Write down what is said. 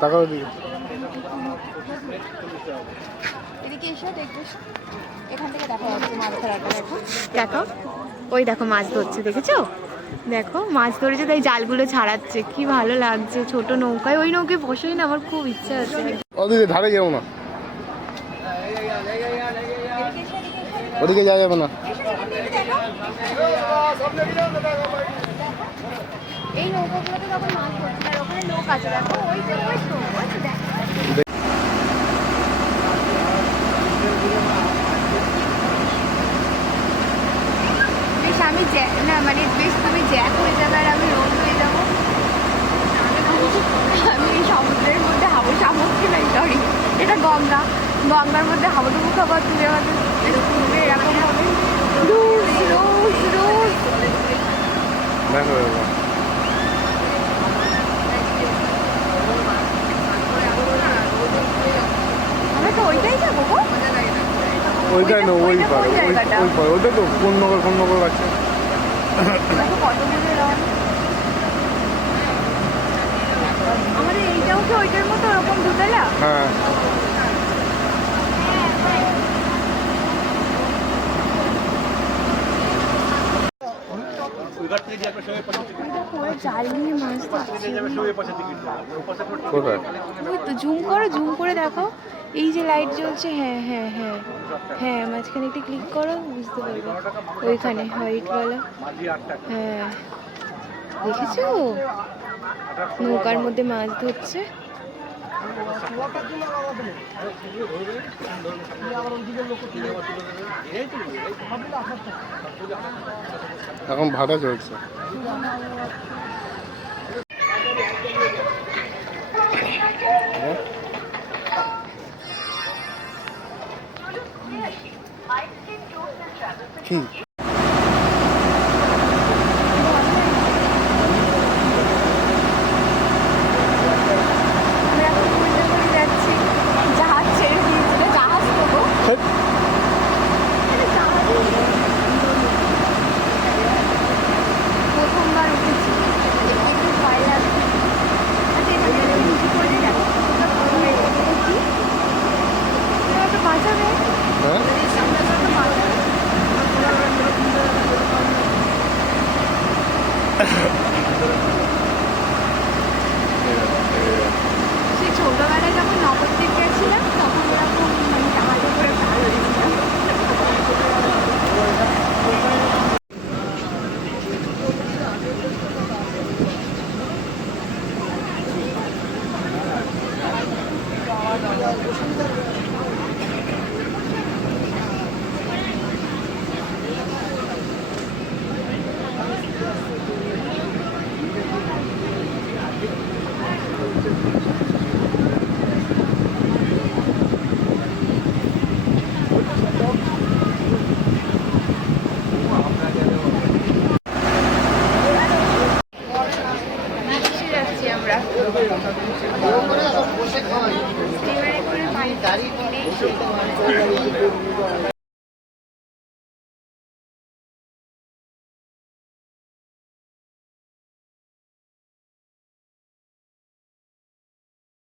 তাকাও দিকে। এদিকে এসো দেখো, এখান থেকে দেখা যাচ্ছে মাছ ধরাটা। দেখো দেখো, ওই দেখো মাছ ধরছে, দেখেছো? দেখো মাছ ধরেছে, তাই জালগুলো ছাড়াচ্ছে, কি ভালো লাগছে। ছোট নৌকায়, ওই নৌকায় বসেই না আমার খুব ইচ্ছা আছে। ওদিকে ধারে যাবো না, ওদিকে যাওয়া যাবে না। এই নৌকাগুলোতে তখন মাছ ধরছে, আর ওখানে লোক আছে দেখো, ওই তো ওই তো ওই তো দেখো। বেশ আমি না মানে বেশ তুমি জ্যাক হয়ে যাবে আর আমি রোল হয়ে যাবো। আমি এই সমুদ্রের মধ্যে হাবু, সমুদ্র নাই সরি, এটা গঙ্গা, গঙ্গার মধ্যে হাবুডুবু খাবার তুলে আমাদের এরকম হবে। রোজ রোজ রোজ দেখো আমরা তো ওইটাই যাবো গো। ওইটাই না, ওই পারে, ওই পারে, ওইটা তো কোন নগর আছে। কত দূরে রন আমাদের, এইটাও কি ওইটার মতো ওরকম দুতলা? হ্যাঁ জাল নিয়ে মাছ ধরছে। কোথায়? ওই তো জুম করে দেখো, এই যে লাইট জ্বলছে, হ্যাঁ হ্যাঁ হ্যাঁ হ্যাঁ, মাঝখানে একটু ক্লিক করো, বুঝতে পারবে ওইখানে হোয়াইটওয়ালা। হ্যাঁ দেখেছো, নৌকার মধ্যে মাছ ধরছে। এখন ভাড়া চলছে। কি যাচ্ছি, জাহাজ ছেড়ে দিয়েছিল, জাহাজ দেবো, প্রথমবার উঠেছি, একটু ভয় লাগছে। একটু বাঁচাবে, হ্যাঁ সেই ছোটবেলায় যখন নবদ্বীপ গেছিলাম তখন এরকম মানে জাহাজে করে ভালো লেগেছিলাম। আমরা স্টিমারে করে পানি